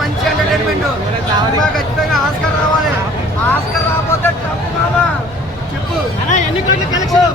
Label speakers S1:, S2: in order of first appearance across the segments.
S1: మంచి ఎంటర్టైన్మెంట్ సినిమా ఖచ్చితంగా ఆస్కర్ రావాలి ఆస్కర్ రాబోతే ట్రంప్ మామా చెప్పు
S2: ఎన్ని కోట్ల కలెక్షన్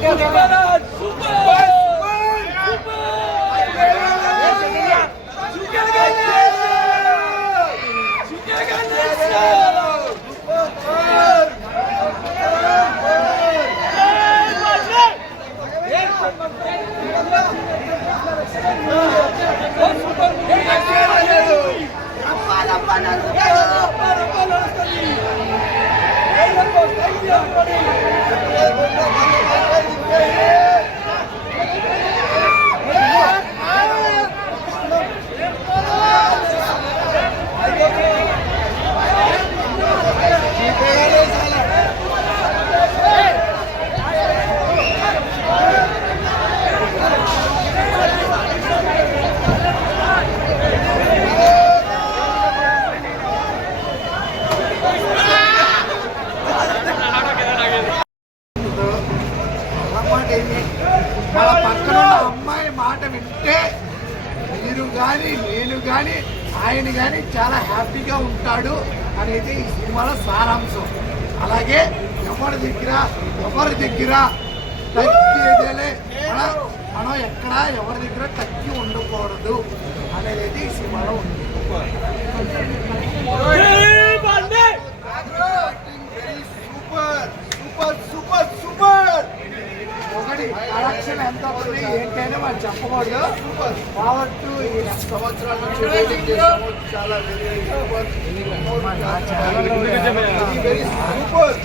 S1: Para, para, para, వాళ్ళ పక్కన అమ్మాయి మాట వింటే మీరు కానీ నేను కానీ ఆయన కానీ చాలా హ్యాపీగా ఉంటాడు అనేది ఈ సినిమాలో సారాంశం. అలాగే ఎవరి దగ్గర ఎవరి దగ్గర మనం ఎక్కడ ఎవరి దగ్గర తగ్గి ఉండకూడదు అనేది ఈ సినిమాలో ఉంది. చెప్పకూడదు కావచ్చు సంవత్సరాలు సంవత్సరాల నుంచి చాలా వెరీ వెరీ సూపర్